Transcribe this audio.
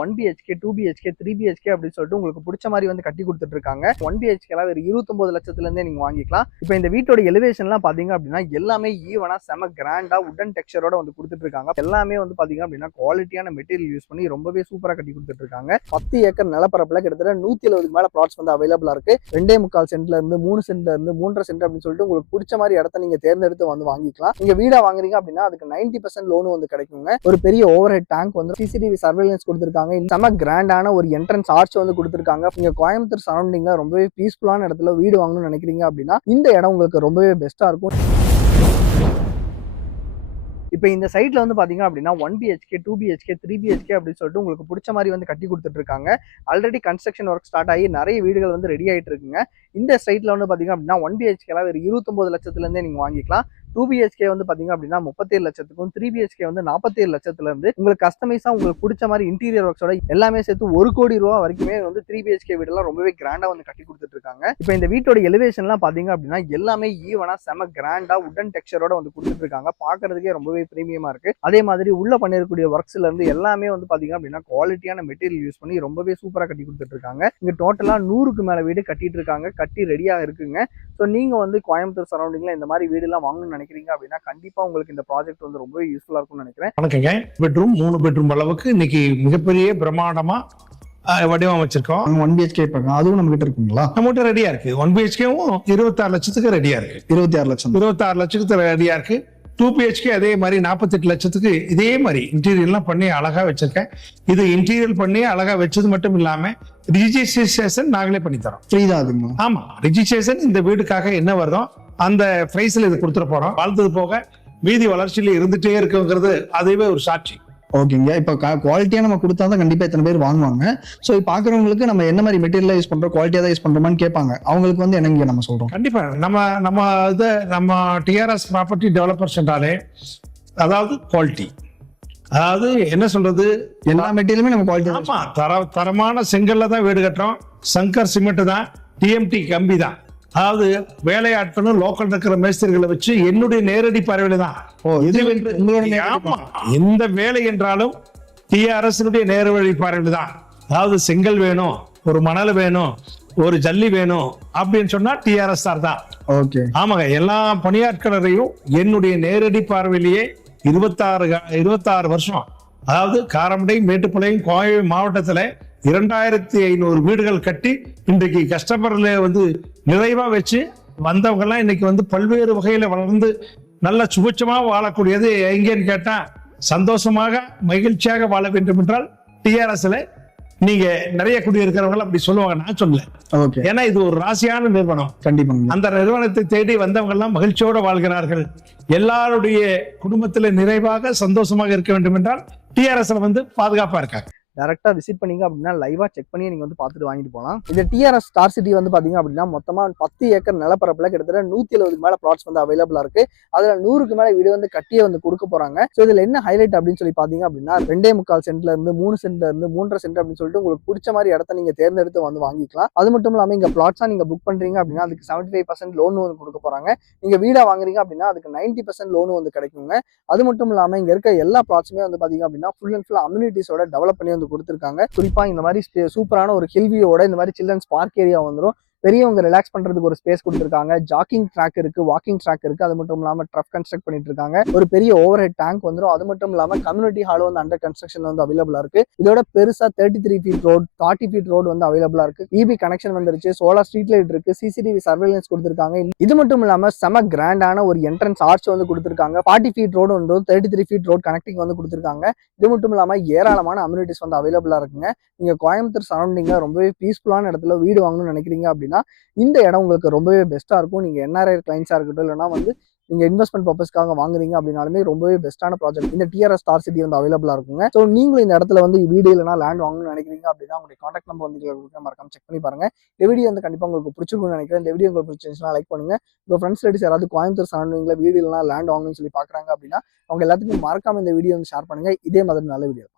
1 BHK, 2 BHK, 3 BHK அப்படின்னு சொல்லிட்டு உங்களுக்கு பிடிச்ச மாதிரி வந்து கட்டி கொடுத்துட்டு இருக்காங்க. 1 BHK ஒரு 29 லட்சத்துல இருந்தே நீங்க வாங்கிக்கலாம். இப்போ இந்த வீட்டோட எலிவேஷன்லாம் பாத்தீங்க அப்படின்னா எல்லாமே ஈவனா செம கிராண்டா உடன் டெக்ஸ்சரோட வந்து கொடுத்துட்டு இருக்காங்க. எல்லாமே வந்து பாத்தீங்க அப்படின்னா குவாலிட்டியான மெட்டீரியல் யூஸ் பண்ணி ரொம்பவே சூப்பரா கட்டி கொடுத்துட்டு இருக்காங்க. 10 ஏக்கர் நிலப்பரப்புல கிட்டத்தட்ட 170 மேல பிளாட்ஸ் வந்து அவைலபிளா இருக்கு. 2.25 சென்ட்ல இருந்து 3 சென்ட்ல இருந்து 3.5 சென்ட் அப்படின்னு சொல்லிட்டு உங்களுக்கு பிடிச்ச மாதிரி இடத்த நீங்க தேர்ந்தெடுத்து வந்து வாங்கிக்கலாம். நீங்க வீடா வாங்குறீங்க அப்படின்னா அதுக்கு 90% லோன் வந்து கிடைக்குங்க. ஒரு பெரிய ஓவர் ஹெட் டேங்க் வந்து CCTV சர்வேலன்ஸ் கொடுத்துருக்காங்க. செம கிராண்டான ஒரு என்ட்ரன்ஸ் ஆர்ச் வந்து கொடுத்துருக்காங்க. நீங்க கோயம்புத்தூர் சரௌண்டிங்ல ரொம்பவே பீஸ்ஃபுல்லான இடத்துல வீடு வாங்கணும்னு நினைக்கிறீங்க அப்படின்னா இந்த இடம் உங்களுக்கு ரொம்பவே பெஸ்டா இருக்கும். இப்போ இந்த சைட்ல வந்து பாத்தீங்க அப்படின்னா 1 BHK, 2 BHK, 3 BHK அப்படின்னு சொல்லிட்டு உங்களுக்கு பிடிச்ச மாதிரி வந்து கட்டி கொடுத்துட்டு இருக்காங்க. ஆல்ரெடி கன்ஸ்ட்ரக்ஷன் ஒர்க் ஸ்டார்ட் ஆகி நிறைய வீடுகள் வந்து ரெடி ஆயிட்டு இருக்குங்க. இந்த சைட்ல வந்து பாத்தீங்க அப்படின்னா 1 BHK ஒரு 29 லட்சத்துல இருந்தே நீங்க வாங்கிக்கலாம். 2 BHK வந்து பாத்தீங்க அப்படின்னா 37 லட்சத்துக்கும் 3 BHK வந்து 47 லட்சத்துல இருந்து உங்களுக்கு கஸ்டமைஸா உங்களுக்கு பிடிச்ச மாதிரி இன்டீரியர் ஒர்க்ஸோட எல்லாமே சேர்த்து 1 கோடி ரூபா வரைக்குமே வந்து 3 BHK வீடெல்லாம் ரொம்பவே கிராண்டா வந்து கட்டி கொடுத்துட்டு இருக்காங்க. இப்போ இந்த வீட்டோட எலிவேஷன்லாம் பாத்தீங்க அப்படின்னா எல்லாமே ஈவனா செம கிராண்டா உடன் டெக்ஸ்சரோட வந்து கொடுத்துட்டு இருக்காங்க. பாக்குறதுக்கே ரொம்பவே பிரீமியமா இருக்கு. அதே மாதிரி உள்ள பண்ணிருக்கக்கூடிய ஒர்க்ஸ்ல இருந்து எல்லாமே வந்து பாத்தீங்க அப்படின்னா குவாலிட்டியான மெட்டீரியல் யூஸ் பண்ணி ரொம்பவே சூப்பரா கட்டி கொடுத்துட்டு இருக்காங்க. இங்க டோட்டலா 100க்கு மேல வீடு கட்டிட்டு இருக்காங்க. கட்டி ரெடியா இருக்குங்க. ஸோ நீங்க வந்து கோயம்புத்தூர் சரௌண்டிங்ல இந்த மாதிரி வீடு எல்லாம் வாங்கணும்னு நினைக்கிறீங்க அப்படின்னா கண்டிப்பா உங்களுக்கு இந்த ப்ராஜெக்ட் வந்து ரொம்பவே யூஸ்ஃபுல்லா இருக்கும்னு நினைக்கிறேன். வணக்கங்க. பெட்ரூம் 3 பெட்ரூம் அளவுக்கு இன்னைக்கு மிகப்பெரிய பிரம்மாண்டமா வடிவமைச்சிருக்கோம். 1 BHK அதுவும் நம்ம கிட்ட இருக்குங்களா? நம்மகிட்ட ரெடியா இருக்கு. 1 BHKவும் 26 லட்சத்துக்கு ரெடியா இருக்கு. 26 லட்சத்துக்கு ரெடியா இருக்கு. 2 BHK அதே மாதிரி 48 லட்சத்துக்கு இதே மாதிரி இன்டீரியர்லாம் பண்ணி அழகா வச்சிருக்கேன். இது இன்டீரியர் பண்ணி அழகா வச்சது மட்டும் இல்லாம ரிஜிஸ்ட்ரேஷன் நாங்களே பண்ணி தரோம். ஃப்ரீ தான் அதுங்களா? ஆமா, ரிஜிஸ்ட்ரேஷன் இந்த வீடுக்காக என்ன வருதோ அந்த பிரைஸ்ல இது கொடுத்துட போறோம். வாழ்ந்தது போக மீதி வளர்ச்சியில இருந்துட்டே இருக்குங்கிறது அதுவே ஒரு சாட்சி. ஓகேங்க. இப்போ குவாலிட்டியா நம்ம கொடுத்தா தான் கண்டிப்பா இத்தனை பேர் வாங்குவாங்க. ஸோ இப்போ பாக்குறவங்களுக்கு நம்ம என்ன மாதிரி மெட்டீரியல் யூஸ் பண்றோம், குவாலிட்டியா தான் யூஸ் பண்றோமான்னு கேட்பாங்க. அவங்களுக்கு வந்து என்னங்க நம்ம சொல்றோம்? கண்டிப்பா நம்ம TRS ப்ராப்பர்ட்டி டெவலப்பர்ஸ் என்றாலே அதாவது குவாலிட்டி, அதாவது என்ன சொல்றது, எல்லா மெட்டீரியலுமே நம்ம குவாலிட்டி. ஆமா, தரமான செங்கல்ல தான் வீடு கட்டுறோம். சங்கர் சிமெண்ட் தான், TMT கம்பி தான். அதாவது வேலையாட்களும் லோக்கல் இருக்கிற மேஸ்திரிகளை வச்சு என்னுடைய நேரடி பார்வையில தான் எந்த வேலை என்றாலும் TRS நேரடி பார்வையில தான். அதாவது செங்கல் வேணும், ஒரு மணல் வேணும், ஒரு ஜல்லி வேணும் அப்படின்னு சொன்னா TRS தான். ஓகே, ஆமாங்க. எல்லா பணியாட்களரையும் என்னுடைய நேரடி பார்வையிலேயே 26 வருஷம், அதாவது காரமடை, மேட்டுப்பாளையம், கோவை மாவட்டத்துல 2500 வீடுகள் கட்டி இன்றைக்கு கஸ்டமர்ல வந்து நிறைவா வச்சு வந்தவங்க எல்லாம் இன்னைக்கு வந்து பல்வேறு வகையில வளர்ந்து நல்ல சுபிட்சமா வாழக்கூடியது எங்கேன்னு கேட்டா சந்தோஷமாக மகிழ்ச்சியாக வாழ வேண்டும் என்றால் TRSல நீங்க நிறைய குடியிருக்கிறவங்க அப்படி சொல்லுவாங்க, நான் சொல்லல. ஏன்னா இது ஒரு ராசியான நிறுவனம். கண்டிப்பாங்க. அந்த நிறுவனத்தை தேடி வந்தவங்க எல்லாம் மகிழ்ச்சியோட வாழ்கிறார்கள். எல்லாருடைய குடும்பத்துல நிறைவாக சந்தோஷமாக இருக்க வேண்டும் என்றால் TRSல வந்து பாதுகாப்பா இருக்காங்க. டேரக்டா விசிட் பண்ணீங்க அப்படின்னா லைவா செக் பண்ணி நீங்க வந்து பார்த்துட்டு வாங்கிட்டு போகலாம். இந்த TRS ஸ்டார் சிட்டி வந்து பாத்தீங்க அப்படின்னா மொத்தமா 10 ஏக்கர் நிலப்பரப்புல கிட்டத்தட்ட 170 மேல பிளாட்ஸ் வந்து அவைலபிளா இருக்கு. அதுல 100க்கு மேல வீடு வந்து கட்டியே வந்து கொடுக்க போறாங்க. ஸோ இதுல என்ன ஹைலைட் அப்படின்னு சொல்லி பாத்தீங்க அப்படின்னா 2.25 சென்ட்ல இருந்து 3 சென்ட்ல இருந்து 3.5 சென்ட் அப்படின்னு சொல்லிட்டு உங்களுக்கு பிடிச்ச மாதிரி இடத்த நீங்க தேர்ந்தெடுத்து வந்து வாங்கிக்கலாம். அது மட்டும் இல்லாம இங்க பிளாட்ஸா நீங்க புக் பண்றீங்க அப்படின்னா அதுக்கு 75% லோன் வந்து கொடுக்க போறாங்க. நீங்க வீடா வாங்குறீங்க அப்படின்னா அதுக்கு 90% லோன் வந்து கிடைக்குங்க. அது மட்டும் இல்லாம இங்க இருக்க எல்லா பிளாட்ஸுமே வந்து பாத்தீங்க அப்படின்னா ஃபுல் அண்ட் ஃபுல் அம்யூனிட்டிஸோட டெவலப் பண்ணி வந்து கொடுத்துருக்காங்க. குறிப்பா இந்த மாதிரி சூப்பரான ஒரு ஹில்வியோட இந்த மாதிரி சில்ட்ரன்ஸ் பார்க் ஏரியா வந்துடும். பெரியவங்க ரிலாக்ஸ் பண்றதுக்கு ஒரு ஸ்பேஸ் கொடுத்துருக்காங்க. ஜாக்கிங் ட்ராக் இருக்கு, வாக்கிங் ட்ராக் இருக்கு. அது மட்டும் இல்லாம ட்ரக் கன்ஸ்ட்ரக்ட் பண்ணிட்டு இருக்காங்க. ஒரு பெரிய ஓவர் ஹெட் டேங்க் வந்துடும். அது மட்டும் இல்லாம கம்யூனிட்டி ஹால் வந்து அண்டர் கன்ஸ்ட்ரக்ஷன் வந்து அவைலபிளா இருக்கு. இதோட பெருசா 33 ஃபீட் ரோட், 40 ஃபீட் ரோடு வந்து அவைலபிளா இருக்கு. EB கனெக்ஷன் வந்துருச்சு, சோலார் ஸ்ட்ரீட் லைட் இருக்கு, CCTV சர்வேலன்ஸ் கொடுத்துருக்காங்க. இது மட்டும் இல்லாம செம கிராண்டான ஒரு என்ட்ரன்ஸ் ஆர்ச் வந்து கொடுத்துருக்காங்க. 40 ஃபீட் ரோடு வந்து 33 ஃபீட் ரோட் கனெக்டிங் வந்து கொடுத்துருக்காங்க. இது மட்டும் இல்லாம ஏராளமான அம்யூனிட்டிஸ் வந்து அவைலபிளா இருக்குங்க. நீங்க கோயம்புத்தூர் சரௌண்டிங்ல ரொம்பவே பீஸ்ஃபுல்லான இடத்துல வீடு வாங்கணும்னு நினைக்கிறீங்க அப்படின்னா இந்த இடம் உங்களுக்கு ரொம்பவே பெஸ்ட்டாக இருக்கும். நீங்கள் NRI கிளைண்ட்ஸாக இருக்கட்டும், இல்லைனா வந்து நீங்கள் இன்வெஸ்ட்மெண்ட் பர்பஸ்க்காக வாங்குறீங்க அப்படின்னாலுமே ரொம்பவே பெஸ்ட்டான ப்ராஜெக்ட் இந்த TRS ஸ்டார் சிட்டி வந்து அவைலபிளாக இருக்குங்க. ஸோ நீங்களும் இந்த இடத்துல வந்து வீடு இல்லைனா லேண்ட் வாங்கணும்னு நினைக்கிறீங்க அப்படின்னா உங்களுடைய கான்டாக்ட் நம்பர் வந்து மறக்காம செக் பண்ணி பாருங்க. இந்த வீடியோ வந்து கண்டிப்பாக உங்களுக்கு பிடிச்சிருக்கும்னு நினைக்கிறேன். இந்த வீடியோ உங்களுக்கு பிடிச்சிருந்துச்சுன்னா லைக் பண்ணுங்க. உங்கள் ஃப்ரெண்ட்ஸ் லேடிஸ் யாராவது கோயம்புத்தூர் சரௌண்டிங்கில் வீடு இல்லைனா லேண்ட் வாங்கணும்னு சொல்லி பார்க்குறாங்க அப்படின்னா அவங்க எல்லாத்துக்கும் மறக்காம இந்த வீடியோ வந்து ஷேர் பண்ணுங்க. இதே மாதிரி நல்ல வீடியோ.